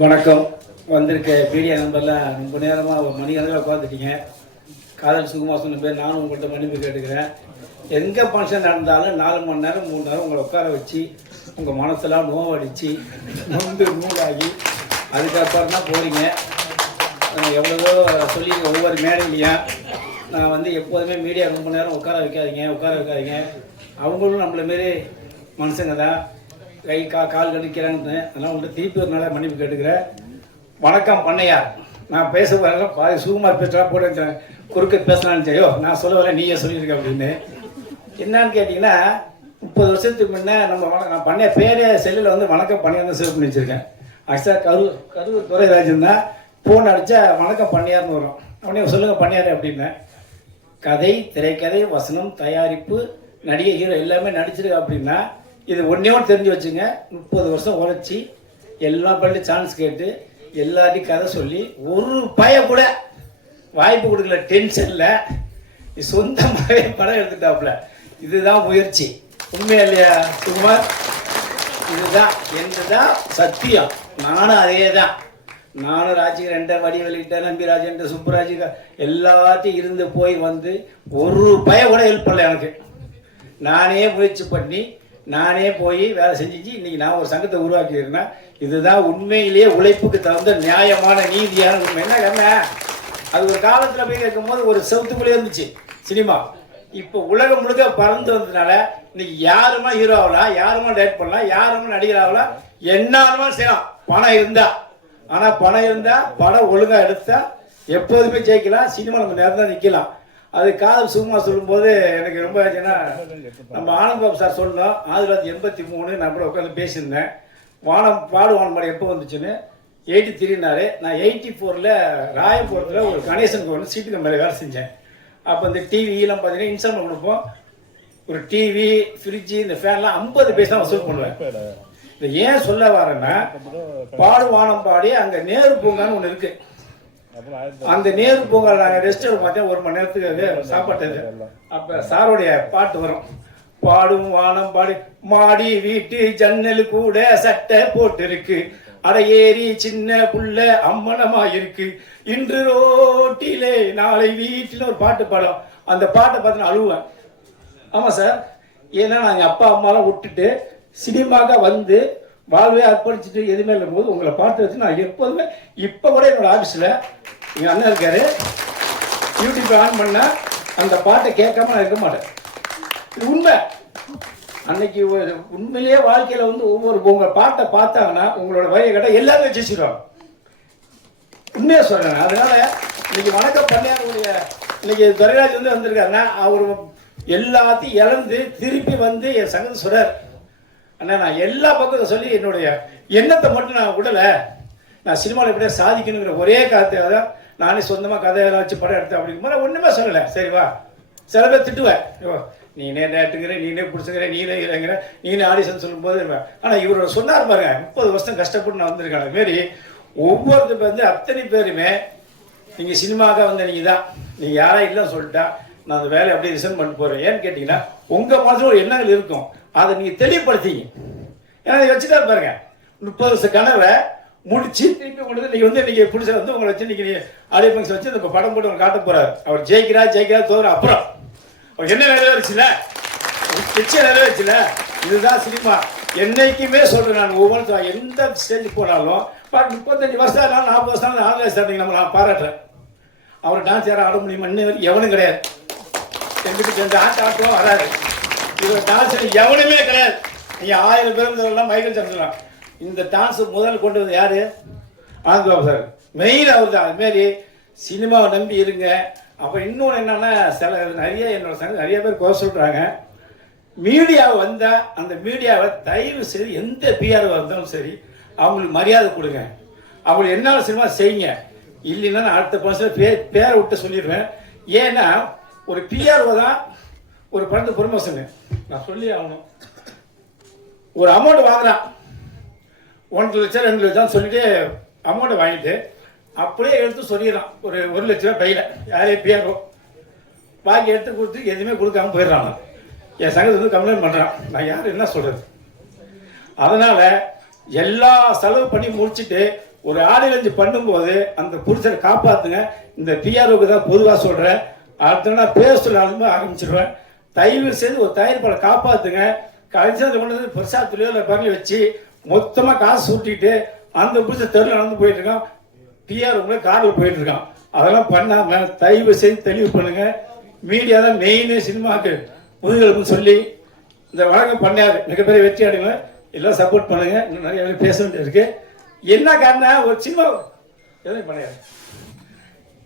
வணக்கம். வந்திருக்க மீடியா நம்பர்லாம் ரொம்ப நேரமாக ஒரு மணிக்கணக்கில் உட்காந்துட்டீங்க. காதல் சுகுமார் சொன்ன பேர் நானும் உங்கள்கிட்ட மன்னிப்பு கேட்டுக்கிறேன். எங்கே ஃபங்க்ஷன் நடந்தாலும் 4 மணி நேரம் 3 நேரம் உங்களை உட்கார வச்சு உங்கள் மனசெல்லாம் நோவடித்து நூலாகி அதுக்கப்புறம் தான் போகிறீங்க. எவ்வளவோ சொல்லி ஒவ்வொரு மேடையிலையும் நான் வந்து எப்போதுமே மீடியா ரொம்ப நேரம் உட்கார வைக்காதீங்க. அவங்களும் நம்மள மாரி மனுஷங்க தான், கை கால் கடிக்கிறான்னு. அதனால் உங்கள்கிட்ட திருப்பி ஒரு நாளாக மன்னிப்பு கேட்டுக்கிறேன். வணக்கம் பண்ணையார். நான் பேச வரல பாதி சுகுமார் பேசுகிறா போட்டு குறுக்க பேசலான்னு செய்யோ, நான் சொல்ல வரேன் நீயே சொல்லியிருக்க அப்படின்னு. என்னான்னு கேட்டிங்கன்னா 30 வருஷத்துக்கு முன்னே நான் பண்ணைய பேரே செல்லில் வந்து வணக்கம் பண்ணையார் தான் சேவ் பண்ணி வச்சுருக்கேன். ஆக்சுவலாக கரூர் துரைராஜன் தான் ஃபோன் அடித்தா வணக்கம் பண்ணையார்னு வரும். அவனே சொல்லுங்கள் பண்ணையார் அப்படின்னு. கதை, திரைக்கதை, வசனம், தயாரிப்பு, நடிகை, ஹீரோ எல்லாமே நடிச்சிருக்கு அப்படின்னா இது ஒன்றே தெரிஞ்சு வச்சுங்க. 30 வருஷம் உழைச்சி எல்லா பண்ணி சான்ஸ் கேட்டு எல்லாத்தையும் கதை சொல்லி ஒரு பய கூட வாய்ப்பு கொடுக்கல. டென்ஷனில் சொந்தமாகவே படம் எடுத்துட்டாப்புல. இதுதான் முயற்சி. உண்மையா இல்லையா சுகுமார்? இதுதான் என்றுதான் சத்தியம். நானும் அதே தான். நானும் ராஜிகர் வடிவெளிகிட்ட நம்பிராஜன் சுப்புராஜ் எல்லாத்தையும் இருந்து போய் வந்து ஒரு பய கூட ஹெல்ப் பண்ணல எனக்கு. நானே முயற்சி பண்ணி நானே போய் வேலை செஞ்சு இன்னைக்கு நான் ஒரு சங்கத்தை உருவாக்கியிருக்கேன்னா இதுதான் உண்மையிலேயே உழைப்புக்கு தகுந்த நியாயமான நீதியான உண்மை. என்ன கண்ணா, அது ஒரு காலத்தில் போய் கேட்கும்போது ஒரு செவத்துக்குள்ளே இருந்துச்சு சினிமா. இப்போ உலகம் முழுக்க பறந்து வந்ததுனால இன்னைக்கு யாருமா ஹீரோ ஆகலாம், யாருமா டைரக்ட் பண்ணலாம், யாருமா நடிகர் ஆகலாம், என்னமா செய்யலாம் பணம் இருந்தா. ஆனால் பணம் இருந்தா படம் ஒழுங்கா எடுத்தா எப்போதுமே ஜெயிக்கலாம். சினிமா நம்ம நேரம் தான் நிற்கலாம். அது காதல் சுகுமார் சொல்லும்போது எனக்கு ரொம்ப நம்ம ஆனந்த் பாபு சார் சொல்லணும். 1983 நான் கூட உட்காந்து பேசியிருந்தேன். வானம் பாடு எப்போ வந்துச்சுன்னு 83நாரு. நான் 84ல் ராயபுரத்தில் ஒரு கணேசனுக்கு வந்து சீட்டுக்கு மேலே வேலை செஞ்சேன். அப்போ இந்த டிவிலாம் பார்த்தீங்கன்னா இன்ஸ்டால்மெண்ட் கொடுப்போம். ஒரு டிவி, ஃப்ரிட்ஜு, இந்த ஃபேன்லாம் 50 பைசா வசூல் பண்ணுவேன். இதை ஏன் சொல்ல வரேன்னா, வானம் பாடி அங்கே நேரு பூங்கான்னு ஒன்று இருக்கு. அந்த நேரு பூங்கால் நாங்கள் ரெஸ்ட் எடுக்க பார்த்தேன் 1 மணி நேரத்துக்கு சாப்பாட்டு. அப்ப சாருடைய பாட்டு வரும். பாடும் வானம் பாடி மாடி வீட்டு ஜன்னல் கூட சட்டை போட்டு இருக்கு, அட ஏறி சின்ன புள்ள அம்மனமா இருக்கு, இன்று ரோட்டிலே நாளை வீட்டில் ஒரு பாட்டு பாடும். அந்த பாட்டை பார்த்து அழுவேன். ஆமா சார், ஏன்னா நாங்கள் அப்பா அம்மாலாம் விட்டுட்டு சினிமாக்க வந்து வாழ்வே அர்ப்பணிச்சுட்டு எதுவுமே இருக்கும் போது உங்களை பார்த்து வச்சு நான் எப்போதுமே இப்போ கூட என்னோட ஆஃபீஸில் எங்கள் அண்ணன் இருக்காரு, யூடியூப் ஆன் பண்ண அந்த பாட்டை கேட்காம நான் இருக்க மாட்டேன். இது உண்மை. அன்னைக்கு உண்மையிலேயே வாழ்க்கையில் வந்து உங்கள் பாட்டை பார்த்தாங்கன்னா உங்களோட வரியை கேட்டால் எல்லாரும் வச்சுருவாங்க. உண்மையா சொல்றேன். அதனால இன்னைக்கு வணக்கம் பண்ணையாருடைய இன்னைக்கு துரைராஜ் வந்து வந்திருக்காருன்னா அவர் எல்லாத்தையும் இழந்து திருப்பி வந்து என் சங்கத்தை சொல்றார். அண்ணா நான் எல்லா பக்கத்தை சொல்லி என்னுடைய எண்ணத்தை மட்டும் நான் விடலை. நான் சினிமாவில் எப்படியா சாதிக்கணுங்கிற ஒரே காரணத்துக்காக தான் நானே சொந்தமாக கதையெல்லாம் வச்சு படம் எடுத்தேன். அப்படிங்கும்போது ஒன்றுமே சொல்லலை. சரிவா, சில பேர் திட்டுவேன், நீனே டேட்டுங்கிற, நீனே பிடிச்சுங்கிற, நீனே இல்லைங்கிற, நீனே ஆடிஷன் சொல்லும்போது இருப்பேன். ஆனால் இவரோட சொன்னார் பாருங்க, 30 வருஷம் கஷ்டப்பட்டு நான் வந்திருக்கேன். அதுமாரி ஒவ்வொருத்தர் வந்து அத்தனை பேருமே நீங்கள் சினிமாவுக்காக வந்த நீங்கள் தான். நீங்கள் யாரா இல்லைன்னு சொல்லிட்டா நான் அந்த வேலையை அப்படியே ரிசைன் பண்ணிட்டு போகிறேன். ஏன்னு கேட்டிங்கன்னா உங்கள் மனசில் ஒரு எண்ணங்கள் இருக்கும், அதை நீங்கள் தெளிவுபடுத்திங்க. ஏன்னா இதை வச்சுட்டா பாருங்க, 30 வருஷ கனவை முடிச்சு திருப்பி கொண்டு நீங்கள் வந்து இன்னைக்கு பிடிச்ச வந்து உங்களை வச்சு இன்னைக்கு ஆடியோ ஃபங்க்ஷன் வச்சு இந்த படம் போட்டு காட்ட போறாரு. அவர் ஜெயிக்கிறா தோற அப்புறம் அவர் என்ன நிறைவேறுச்சுல, நிறைவேறுச்சுல. இதுதான் சினிமா. என்னைக்குமே சொல்றேன் நான், ஒவ்வொருத்தரும் எந்த ஸ்டேஜுக்கு போனாலும் 35 வருஷம் 40 வருஷம் ஆகலை நம்ம நான் பாராட்டுறேன். அவர் டான்ஸ் யாரும் ஆட முடியுமா? எவனும் கிடையாது. எங்கிட்ட 2 ஆட்டம் வராது. இவர் டான்ஸ் எவனுமே கிடையாது. நீங்க 1000 பேர் இருந்தவரெல்லாம் மைக்கேல் ஜாக்சன். இந்த டான்ஸ் முதல் கொண்டு வந்து யாரு? ஆனந்த் பாபு சார். மெயின் அவர் தான். அதுமாரி சினிமாவை நம்பி இருங்க. அப்போ இன்னொன்று என்னன்னா, என்னோட சங்க நிறைய பேர் குறை சொல்றாங்க. மீடியாவை வந்தால் அந்த மீடியாவை தயவு செய்து எந்த பிஆர்ஓ இருந்தாலும் சரி அவங்களுக்கு மரியாதை கொடுங்க. அவங்களுக்கு என்ன சினிமா செய்யுங்க. இல்லைன்னா நான் அடுத்த பர்சன் பேரை விட்டு சொல்லிடுவேன். ஏன்னா ஒரு பிஆர்ஓ தான் ஒரு படத்தை ப்ரொமோஷனு நான் சொல்லி ஆகணும். ஒரு அமௌண்ட் வாங்குறான், 1 லட்சம் 2 லட்சம் சொல்லிட்டு அமௌண்ட்டை வாங்கிட்டு அப்படியே எடுத்து சொல்லிடுறான். ஒரு 1 லட்ச ரூபா கையில் யாரே பிஆர்ஓ பாக்கி எடுத்து கொடுத்து எதுவுமே கொடுக்காம போயிடுறாங்க. என் சங்கத்தை வந்து கம்ப்ளைண்ட் பண்ணுறான். நான் யார் என்ன சொல்கிறது? அதனால் எல்லா செலவு பண்ணி முடிச்சுட்டு ஒரு ஆடியன்ஸ் பண்ணும்போது அந்த புருஷரை காப்பாற்றுங்க. இந்த பிஆர்ஓக்கு தான் பொதுவாக சொல்கிறேன். அடுத்த நான் பேர் சொல்ல ஆரம்பிச்சிடுவேன். தயவு செய்து ஒரு தயாரிப்பாளை காப்பாற்றுங்க. கலைஞர் கொண்டு வந்து பிரசாத்துலையோ இல்லை பண்ணி வச்சு மொத்தமாக காசு ஊட்டிட்டு அந்த புருஷன் தெருவில் நடந்து போயிட்டு இருக்கான். பிஆர்ஓ காரில் போயிட்டு இருக்கான். அதெல்லாம் பண்ணாம தயவு செய்து தெளிவு பண்ணுங்க. மீடியா தான் மெயின் சினிமாவுக்கு முதுகெலும்புன்னு சொல்லி இந்த வழக்கம் பண்ணாரு. மிகப்பெரிய வெற்றி அடைங்க. எல்லாம் சப்போர்ட் பண்ணுங்க. இன்னும் நிறைய பேச வேண்டியது இருக்கு. என்ன காரணம், ஒரு சினிமா எதுவும் பண்ணாரு.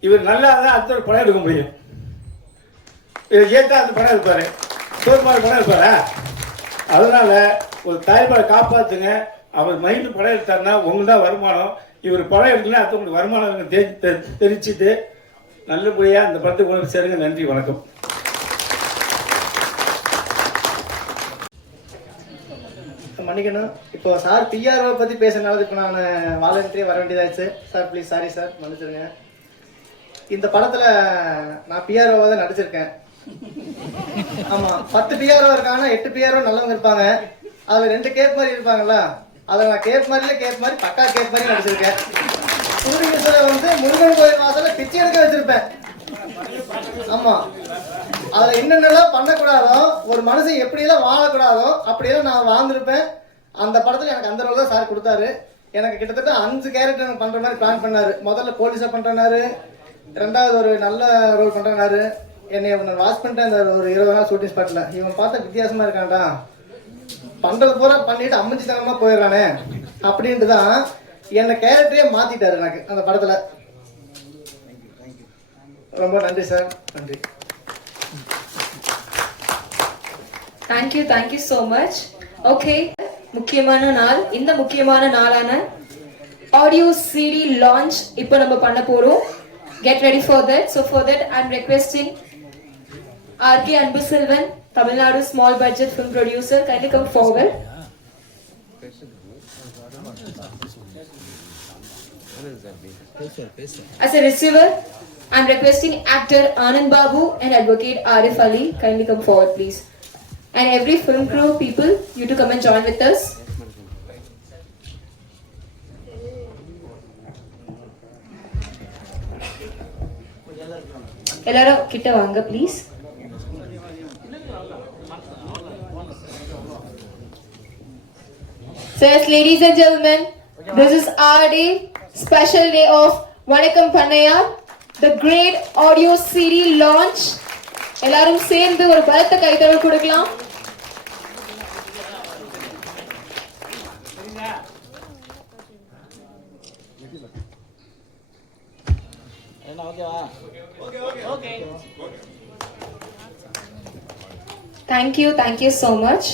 இவர் நல்லா தான் அடுத்த ஒரு படம் எடுக்க முடியும். இவர் ஏற்றா அந்த படம் இருப்பாரு, சோர்மாரி படம் இருப்பாரா? அதனால ஒரு தாய்ப்பாளை காப்பாற்றுங்க. அவர் மைண்டு படம் எடுத்தாருன்னா உங்களுக்கு தான் வருமானம். இவர் படம் எடுக்கல அடுத்தவங்களுக்கு வருமானம் தெரிஞ்சுட்டு நல்லபடியாக அந்த படத்துக்கு கொண்டு சேருங்க. நன்றி, வணக்கம். மன்னிக்கணும். இப்போ சார் பிஆர்ஓ பற்றி பேசுனால இப்போ நான் வாலண்டரியாக வர வேண்டியதாச்சு. சார் ப்ளீஸ், சாரி சார், மன்னிச்சிருங்க. இந்த படத்தில் நான் பிஆர்ஓவை தான் நடிச்சிருக்கேன். ஆமாம், 10 பிஆர்ஓ இருக்காங்க, 8 பிஆர்ஓ நல்லவங்க இருப்பாங்க. அதில் 2 கேப் மாதிரி இருப்பாங்களா, அதில் நான் கேப் மாதிரி பக்கா கேப் மாதிரி நடிச்சிருக்கேன். சூரியகிருஷ்ணரை வந்து முருகன் கோயில் வாசலில் பிச்சை எடுக்க வச்சிருப்பேன். ஆமாம், அதில் என்னென்னலாம் பண்ணக்கூடாதோ, ஒரு மனுஷன் எப்படியெல்லாம் வாழக்கூடாதோ அப்படியெல்லாம் நான் வாழ்ந்திருப்பேன். அந்த படத்தில் எனக்கு அந்த ரோல் தான் சார் கொடுத்தாரு. எனக்கு கிட்டத்தட்ட 5 கேரக்டர் பண்ணுற மாதிரி பிளான் பண்ணாரு. முதல்ல போலீஸாக பண்ணுறனாரு, 2வது ஒரு நல்ல ரோல் பண்ணுறனாரு. என்னை ஒன்று வாஷ் பண்ணிட்டேன் அந்த ஒரு 20 நாள் ஷூட்டிங் ஸ்பாட்டில். இவன் பார்த்தா வித்தியாசமாக இருக்கான்டா, பண்ணுறது பூரா பண்ணிட்டு அம்மஞ்சித்தனமாக போயிடுறானே அப்படின்ட்டு தான் என்னை கேரக்டரே மாற்றிட்டாரு எனக்கு அந்த படத்தில். ரொம்ப நன்றி சார், நன்றி. Thank you so much. Okay, முக்கியமான நாள். இந்த முக்கியமான நாளான ஆடியோ சிடி லான்ச் இப்போ நம்ம பண்ண போறோம். Get ready for that. So for that I'm requesting RK Anbuselvan, Tamil Nadu small budget film producer, kindly come forward. As a receiver, I'm requesting actor Anand Babu and advocate Arif Ali, kindly come forward please. And every film crew people, you to come and join with us. எல்லாரும் கிட்ட வாங்க please. So yes, ladies and gentlemen, this is our day, special day of Vanakkam Pannaiya, the great audio CD launch. எல்லாரும் சேர்ந்து ஒரு பலத்த கைத்தட்டல் கொடுக்கலாம். Thank you so much.